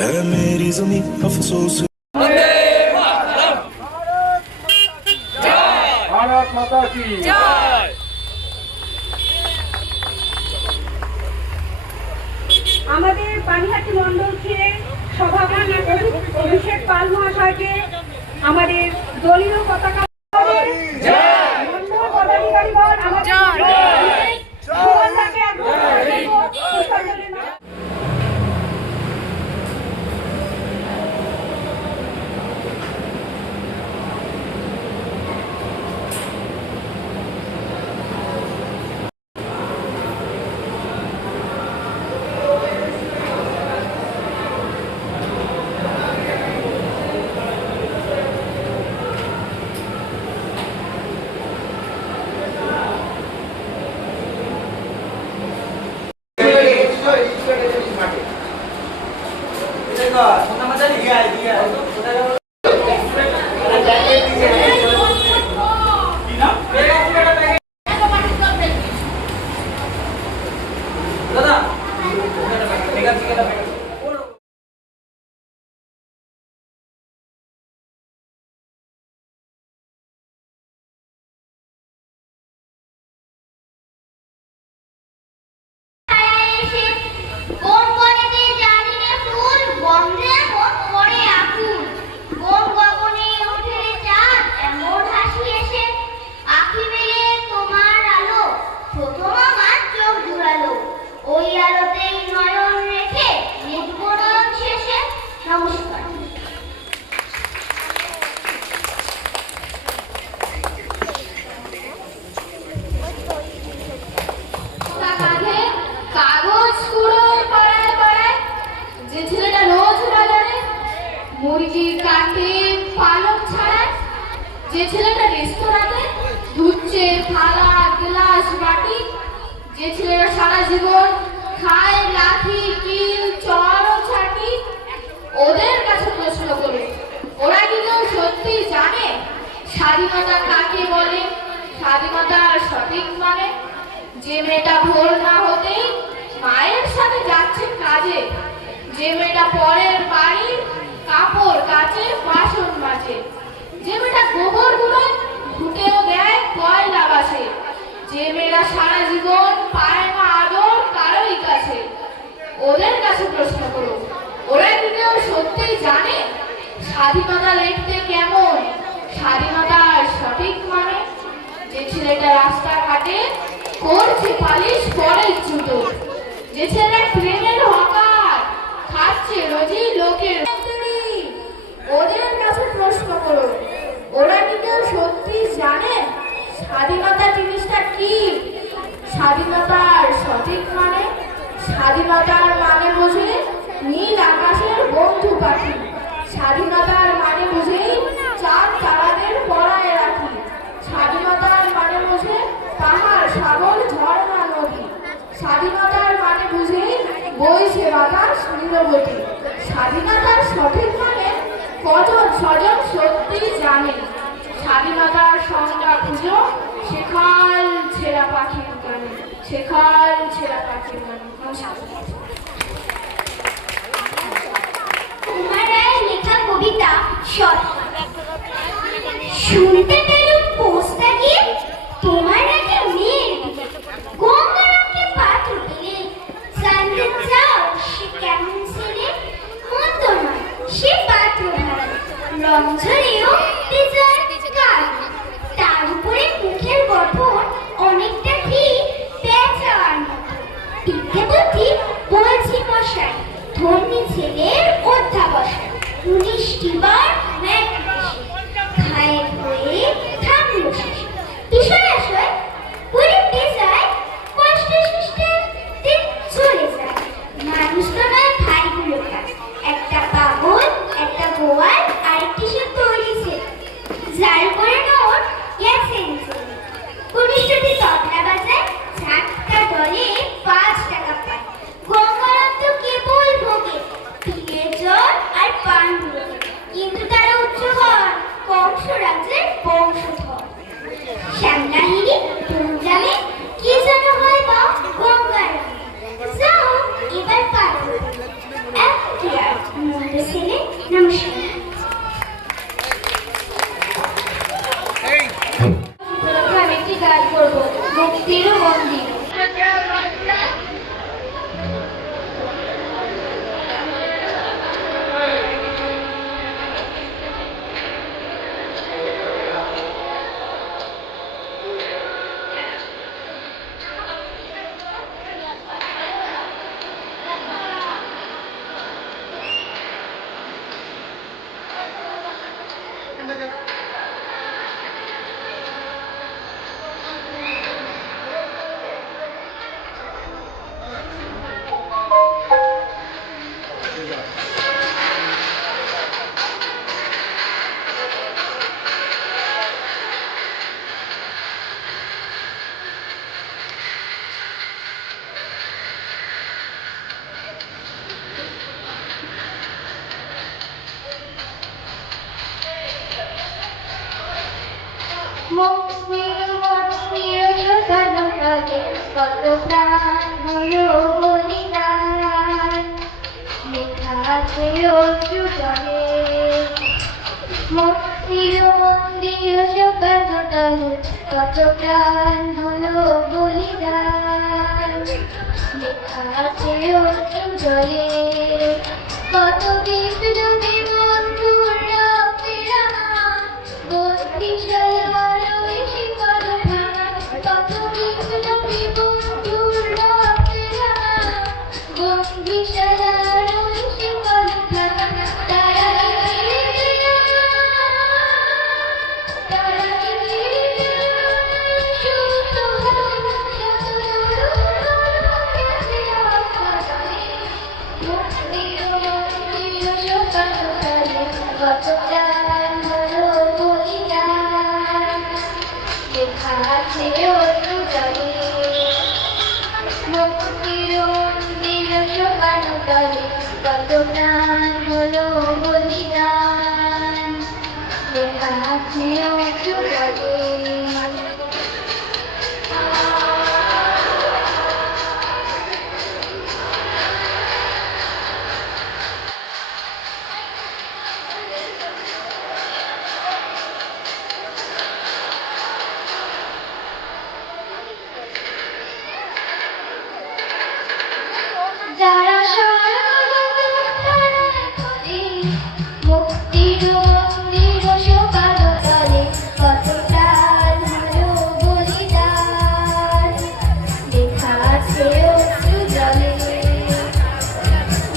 है मेरी ज़मीं अफसोस। भारत माता की जय। আমাদের পানিহাটি মণ্ডল থেকে সভাপতি অভিষেক পাল মহাশয়কে আমাদের দলীয় পতাকা মণ্ডল পদাধিকারীগণ আমাদের মুরগির কাঠে পালক ছাড়ায়, যে ছেলেটা রেস্তোরাঁতে ধুচ্ছে থালা গ্লাস বাটি, যে ছেলেটা সারা জীবন খায় লাঠি কিল চর ও ছাটি, ওদের কাছে প্রশ্ন করে ওরা কি কেউ সত্যি জানে স্বাধীনতা কাকে বলে, স্বাধীনতার সঠিক মানে? যে মেয়েটা ভোর না হতেই মায়ের সাথে যাচ্ছে কাজে, যে মেয়েটা পরের বাড়ির কাপড় কাচে বাসন মাজে, যে মেয়েটা গোবর গুঁড়োয় ঘুটেও দেয় কয়লা বাসে, যে মেয়েরা সারা জীবন পায় না আদর কারোই কাছে, ওদের কাছে প্রশ্ন করো ওরা কি কেউ সত্যিই জানে স্বাধীনতা লিখতে কেমন, স্বাধীনতার সঠিক মানে? যে ছেলেটা রাস্তাঘাটে করছে পালিশ পরের জুতো, যে ছেলেটা ট্রেনের হকার খাচ্ছে রোজই লোকের, ওদের কাছে প্রশ্ন করো ওরা কি কেউ সত্যি জানে স্বাধীনতা জিনিসটা কি, স্বাধীনতার সঠিক মানে? স্বাধীনতার মানে বুঝে নীল আকাশের বন্ধু পাখি, স্বাধীনতার মানে বুঝে চাঁদ তারাদের পড়ায় রাখি, স্বাধীনতার মানে বুঝে পাহাড় সাগর ঝর্ণা নদী, স্বাধীনতার মানে বুঝে বইছে বাতাস নীরবতী, স্বাধীনতার সঠিক মানে কজন স্বজন সত্যি জানে? স্বাধীনতার সংজ্ঞা খুঁজো শেখাল ছেঁড়া পাখির গানে, শেখাল ছেঁড়া পাখির গানে। কুমার রায়ের লেখা কবিতা শুনতে পেলুম পোস্তা গিয়ে তোমার আগে মেয়ের গঙ্গারামকে পাত্র পেলে, জানতে চাও সে কেমন ছেলে? মন্দ নয় সে পাত্র ভাড়া, রং ঝরেও বেজায় কাল, তার উপরে মুখের গঠন অনেকটা ঠিক পেঁচার মতো, পিঠে বুদ্ধি বলছি মশাই, ধর্মী ছেলের অধ্যাবসায়, 19টি বার ঘায়ের হয়ে থামল শেষে, বিষয় আশয় বলে বেজায় কষ্ট সৃষ্টে চলে যায়, মানুষ তো নয় ভাইগুলো একটা পাগল একটা গোয়াল আরেকটি সে তৈরি ছেলে, যার করে নোট গেছেন ছেলে, কনিষ্ঠটি তবলা বাজায় ঝাটকা দলে 5 টাকা পায়, গঙ্গারাম তো কেবল ভোগে পিঠের জল আর পান, কিন্তু নমস্কার। আমি একটি গান করবো, মুক্তির মন্দির। কত প্রাণ হলো বলিদান, লেখা আছে অশ্রু জলে। মুক্তির মন্দির সকাল কত প্রাণ হলো বলিদান, লেখা আছে অশ্রু জলে। কত বিপ্লবী বন্ধুর রক্তের হাত, বন্দিশালার ওই শিকল ভাঙা। কত বিপ্লবী বন্ধুর রক্তের হাত, বন্দিশালার ওই শিকল ভাঙা। তারা কত প্রাণ হলো বলিদান, লেখা আছে অশ্রু জলে। মুক্তির মন্দির শোকানো তলে, কত প্রাণ হলো বলিদান, লেখা আছে অশ্রু জলে। যারা মুক্তির মন্দির শোকানো তলে, কত প্রাণ হলো বলিদান, লেখা আছে অশ্রু জলে।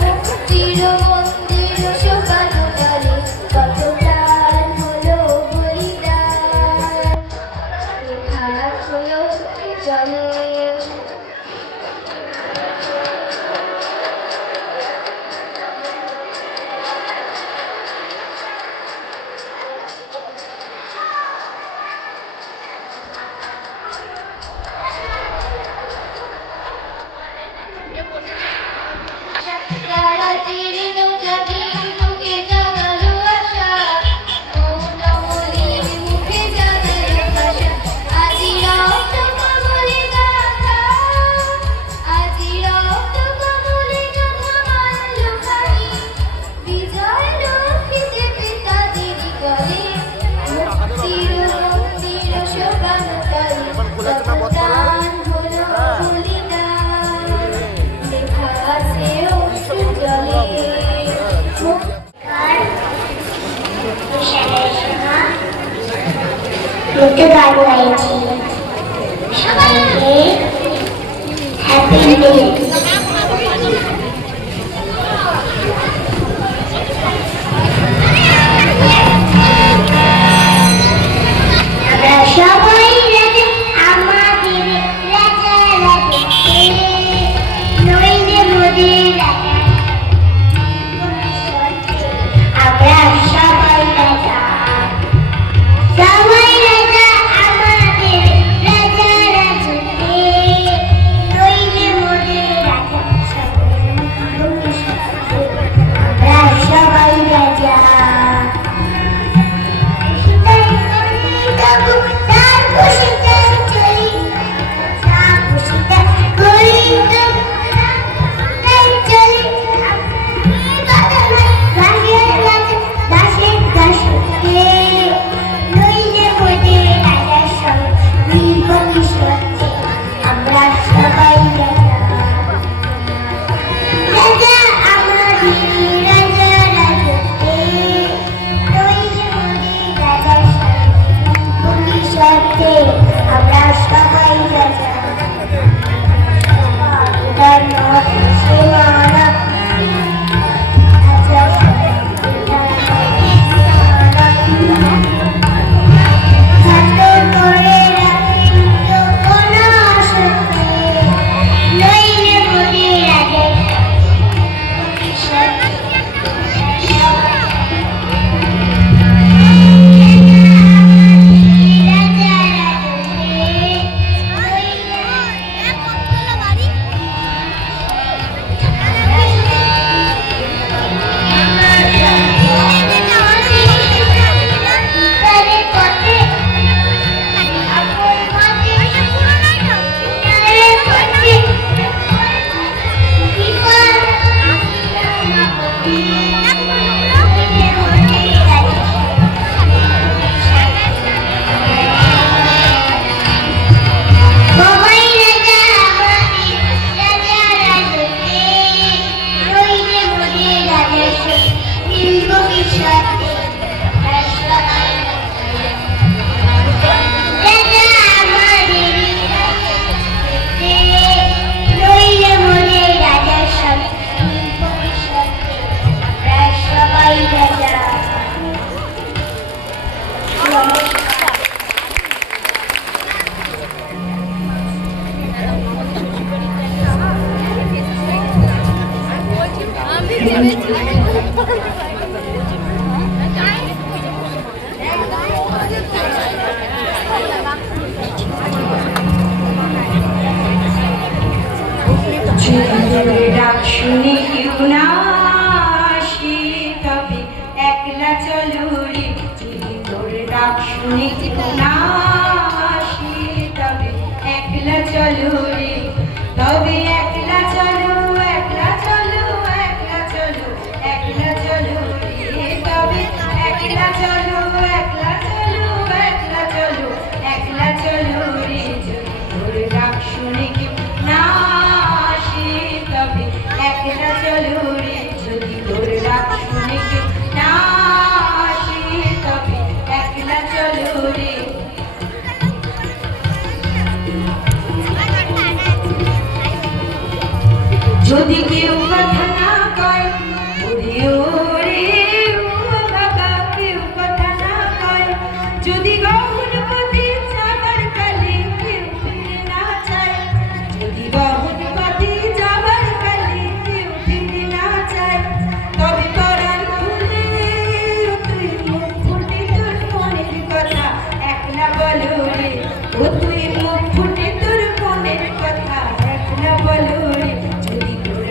মুক্তির মন্দির শোকানো তলে, কত প্রাণ হলো বলিদান, লেখা আছে অশ্রু জলে। একটু গান গাইছি সবাইকে হ্যাপি ডে। আমরা সবাই রাজা, আমাদের রাজা রাজা নইলে মোদের রাজা। আমরা সবাই রাজা, সবাই রাজা, আমাদের ভবিষ্যতে ডাক শুনে কেউ না আসে তবে একলা চলো রে যদি তোর ডাক শুনে কেউ না আসে তবে একলা চলো রে তবে একলা চলো একলা চলো একলা চলো একলা চলো রে তবে একলা চলো একলা চলো একলা চলো একলা চলো রে যদি তোর ডাক শুনে কেউ না তবে একলা চলো রে যদি তোর ডাক শুনে কেউ না আসে তবে একলা চলো রে যদি কেউ কথা না কয় ওরে ওরে ও বাবা কেউ কথা না কয় যদি গহন পথে যাবার কালে কেউ ফিরে না চায় যদি গহন পথে যাবার কালে কেউ ফিরে না চায় তবে পরাণ খুলে তুই মুখ ফুটে তোর মনের কথা একলা বলো রে ও তুই মুখ ফুটে তোর মনের কথা একলা বলো রে যদি তোর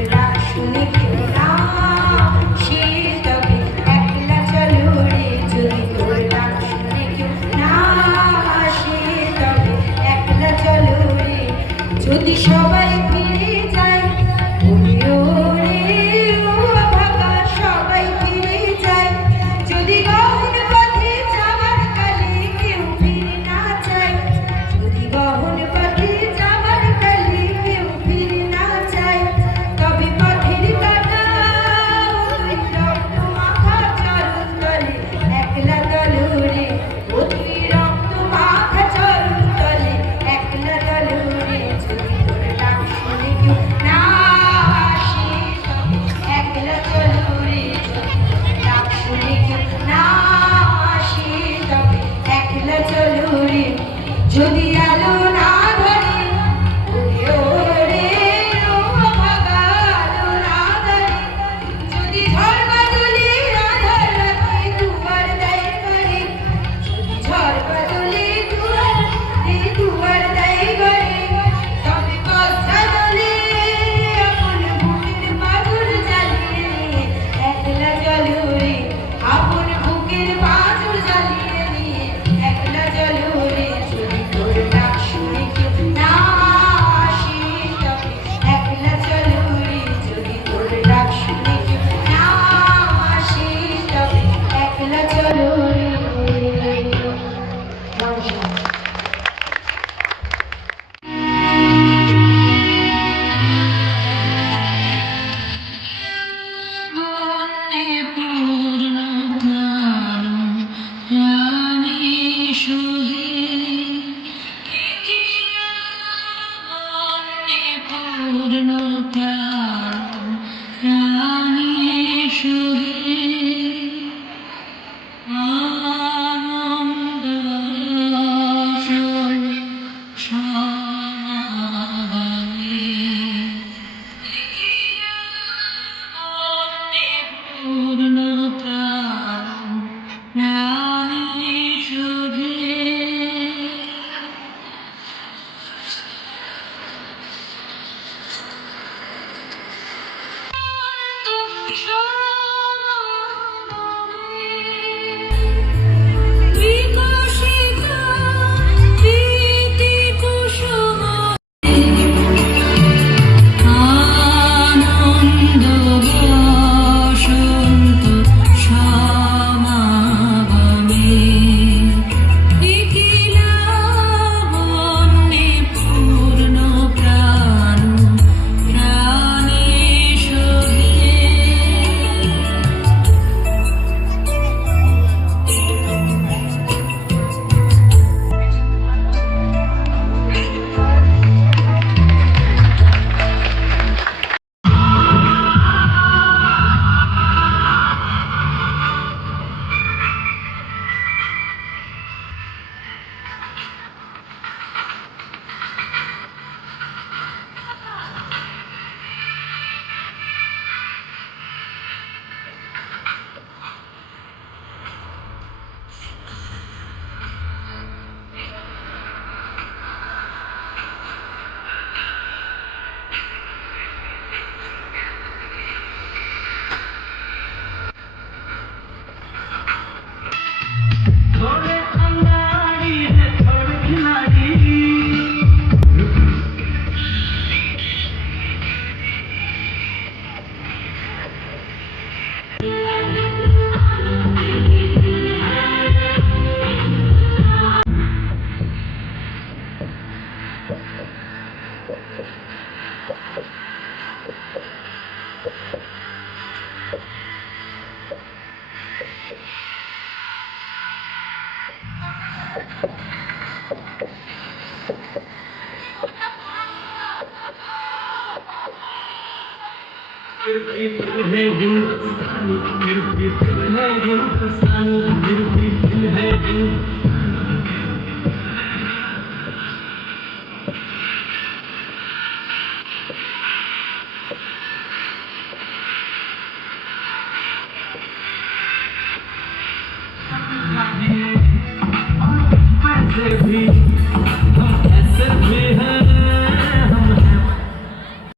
है हिंदुस्तानी, मेरा भी दिल है हिंदुस्तानी, मेरा भी दिल है हिंदुस्तानी।